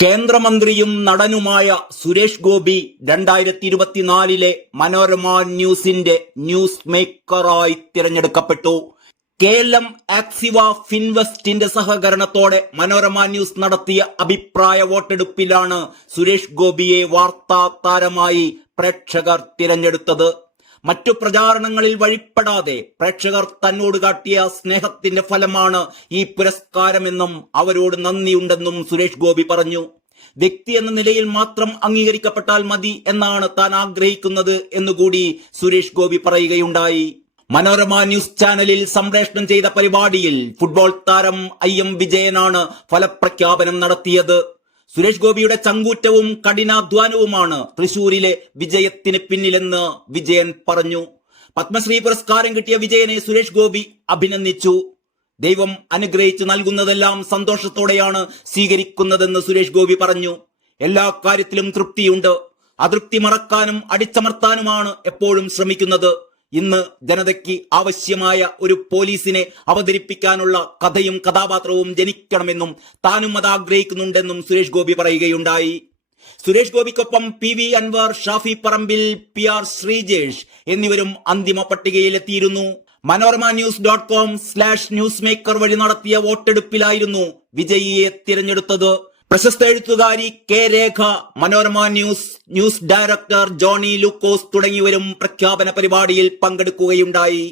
കേന്ദ്രമന്ത്രിയും നടനുമായ സുരേഷ് ഗോപി രണ്ടായിരത്തി ഇരുപത്തിനാലിലെ മനോരമ ന്യൂസിന്റെ ന്യൂസ് മേക്കറായി തിരഞ്ഞെടുക്കപ്പെട്ടു. കെ എം ആക്സിവ ഫിൻവെസ്റ്റിന്റെ സഹകരണത്തോടെ മനോരമ ന്യൂസ് നടത്തിയ അഭിപ്രായ വോട്ടെടുപ്പിലാണ് സുരേഷ് ഗോപിയെ വാർത്താ താരമായി പ്രേക്ഷകർ തിരഞ്ഞെടുത്തത്. മറ്റു പ്രചാരണങ്ങളിൽ വഴിപ്പെടാതെ പ്രേക്ഷകർ തന്നോട് കാട്ടിയ സ്നേഹത്തിന്റെ ഫലമാണ് ഈ പുരസ്കാരമെന്നും അവരോട് നന്ദിയുണ്ടെന്നും സുരേഷ് ഗോപി പറഞ്ഞു. വ്യക്തി എന്ന നിലയിൽ മാത്രം അംഗീകരിക്കപ്പെട്ടാൽ മതി എന്നാണ് താൻ ആഗ്രഹിക്കുന്നത് എന്നുകൂടി സുരേഷ് ഗോപി പറയുകയുണ്ടായി. മനോരമ ന്യൂസ് ചാനലിൽ സംപ്രേഷണം ചെയ്ത പരിപാടിയിൽ ഫുട്ബോൾ താരം ഐ എം വിജയനാണ് ഫലപ്രഖ്യാപനം നടത്തിയത്. സുരേഷ് ഗോപിയുടെ ചങ്കൂറ്റവും കഠിനാധ്വാനവുമാണ് തൃശൂരിലെ വിജയത്തിന് പിന്നിലെന്ന് വിജയൻ പറഞ്ഞു. പത്മശ്രീ പുരസ്കാരം കിട്ടിയ വിജയനെ സുരേഷ് ഗോപി അഭിനന്ദിച്ചു. ദൈവം അനുഗ്രഹിച്ച് നൽകുന്നതെല്ലാം സന്തോഷത്തോടെയാണ് സ്വീകരിക്കുന്നതെന്ന് സുരേഷ് ഗോപി പറഞ്ഞു. എല്ലാ കാര്യത്തിലും തൃപ്തിയുണ്ട്. അതൃപ്തി മറക്കാനും അടിച്ചമർത്താനുമാണ് എപ്പോഴും ശ്രമിക്കുന്നത്. ഇന്ന് ജനതയ്ക്ക് ആവശ്യമായ ഒരു പോലീസിനെ അവതരിപ്പിക്കാനുള്ള കഥയും കഥാപാത്രവും ജനിക്കണമെന്നും താനും അത് ആഗ്രഹിക്കുന്നുണ്ടെന്നും സുരേഷ് ഗോപി പറയുകയുണ്ടായി. Suresh ഗോപിക്കൊപ്പം P V Anvar Shafi Parambil P R Sreejesh എന്നിവരും അന്തിമ പട്ടികയിലെത്തിയിരുന്നു. Manorama news dot com slash news maker വഴി നടത്തിയ വോട്ടെടുപ്പിലായിരുന്നു വിജയിയെ തിരഞ്ഞെടുത്തത്. പ്രശസ്ത എഴുത്തുകാരി K Rekha Manorama news news director Johny Lukose തുടങ്ങിയവരും പ്രഖ്യാപന പരിപാടിയിൽ പങ്കെടുക്കുകയുണ്ടായി.